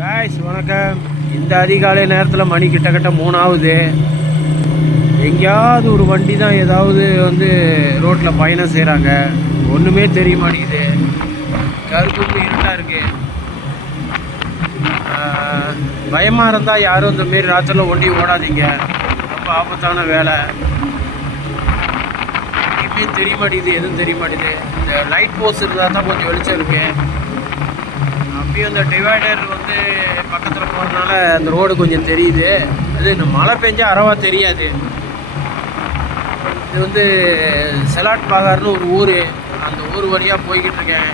Guys வணக்கம். இந்த அதிகாலை நேரத்தில் மணி கிட்டத்தட்ட 3 ஆகுது. எங்கேயாவது ஒரு வண்டி தான் ஏதாவது ரோட்டில் பயணம் செய்கிறாங்க. ஒன்றுமே தெரிய மாட்டேங்குது. கருப்பு இருட்டாக இருக்குது. பயமாக இருந்தால் யாரும் இந்தமாரி ராத்திரில் ஒண்டி ஓடாதீங்க. ரொம்ப ஆபத்தான வேலை. எங்கேயும் தெரிய மாட்டேங்குது, எதுவும் தெரிய மாட்டேங்குது. இந்த லைட் போஸ்ட் இருந்தால் தான் கொஞ்சம் வெளிச்சம் இருக்குது. அப்பயும் அந்த டிவைடர் பக்கத்தில் போகிறதுனால அந்த ரோடு கொஞ்சம் தெரியுது. அது இந்த மழை பெஞ்சால் அறவா தெரியாது. இது செலாட் பாகார்னு ஒரு ஊர். அந்த ஊர் வழியாக போய்கிட்டு இருக்கேன்.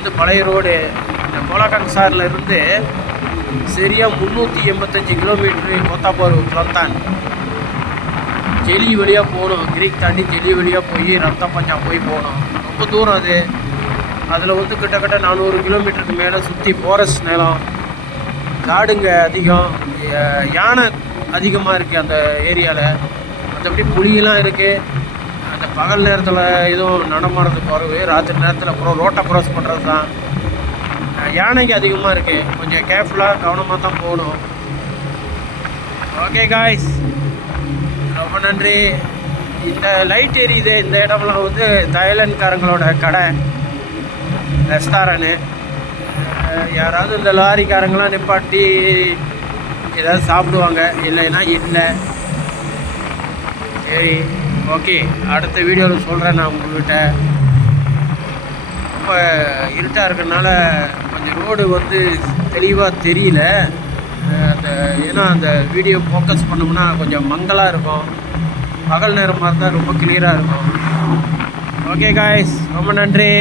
இது பழைய ரோடு. இந்த கோலாக்கங் சாரில் இருந்து சரியாக 385 கிலோமீட்ரு கோத்தாப்பூர் கிளந்தான். ஜெலி வழியாக போகணும். கிரீக் தாண்டி ஜெலி வழியாக போய் ரத்த பஞ்சாப் போய் போகணும். ரொம்ப தூரம் அது. அதில் கிட்டத்தட்ட 400 கிலோமீட்டருக்கு மேலே சுற்றி ஃபாரஸ்ட் நிலம், காடுங்க அதிகம், யானை அதிகமாக இருக்குது அந்த ஏரியாவில். மற்றபடி புலியெல்லாம் இருக்குது. அந்த பகல் நேரத்தில் எதுவும் நடமாடுறது குறைவு. ராத்திரி நேரத்தில் அப்புறம் ரோட்டை க்ராஸ் பண்ணுறது தான். யானைக்கு அதிகமாக இருக்குது. கொஞ்சம் கேர்ஃபுல்லாக கவனமாக தான் போகணும். ஓகே காய்ஸ், ரொம்ப நன்றி. இந்த லைட் எரியுது. இந்த இடம்லாம் தாய்லாந்துக்காரங்களோட கடை, ரெஸ்டாரண்ட்டு. யாராவது இந்த லாரிக்காரங்களாம் நிப்பாட்டி ஏதாவது சாப்பிடுவாங்க, இல்லைன்னா இல்லை. சரி, ஓகே. அடுத்த வீடியோவில் சொல்கிறேன் நான் உங்கள்கிட்ட. ரொம்ப இருட்டாக இருக்கிறதுனால கொஞ்சம் ரோடு தெளிவாக தெரியல. ஏன்னா அந்த வீடியோ ஃபோக்கஸ் பண்ணோம்னா கொஞ்சம் மங்கலாக இருக்கும். பகல் நேரமாக இருந்தால் ரொம்ப கிளியராக இருக்கும். ஓகே காய்ஸ், ரொம்ப நன்றி.